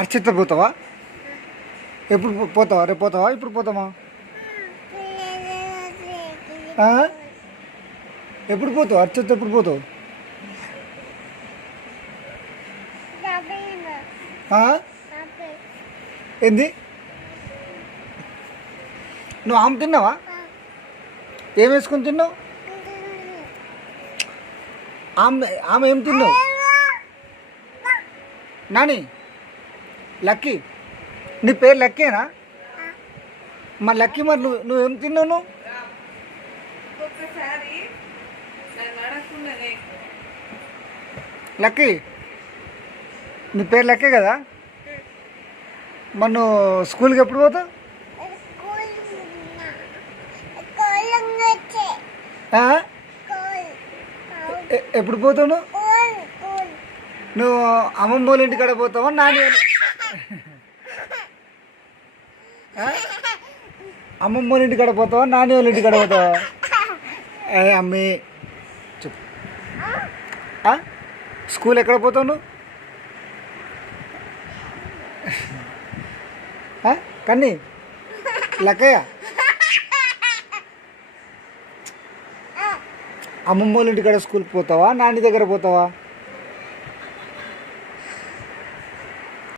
అర్చిత పోతావా? ఎప్పుడు పోతావా? రేపు పోతావా? ఇప్పుడు పోతావా? ఎప్పుడు పోతావు? అర్చిత ఎప్పుడు పోతావు? ఏంది? నువ్వు ఆమె తిన్నావా? ఏం వేసుకొని తిన్నావు? ఆమె ఆమె ఏం తిన్నావు? నాని లక్కీ, నీ పేరు లక్కీనా? మరి లక్కీ, మరి నువ్వేం తిన్నావు? నువ్వు లక్కీ, నీ పేరు లక్కే కదా? మరి నువ్వు స్కూల్కి ఎప్పుడు పోతావు? ఎప్పుడు పోతావు? నువ్వు అమ్మమ్మ వాళ్ళ ఇంటికాడ పోతావా? నాని అమ్మమ్మ వాళ్ళ ఇంటికాడ పోతావా? నాని వాళ్ళ ఇంటికాడ పోతావా? అమ్మి చెప్పు. స్కూల్ ఎక్కడ పోతావు నువ్వు? కన్నీ లక్కయ్య, అమ్మమ్మ వాళ్ళ ఇంటికాడ స్కూల్కి పోతావా? నాని దగ్గర పోతావా?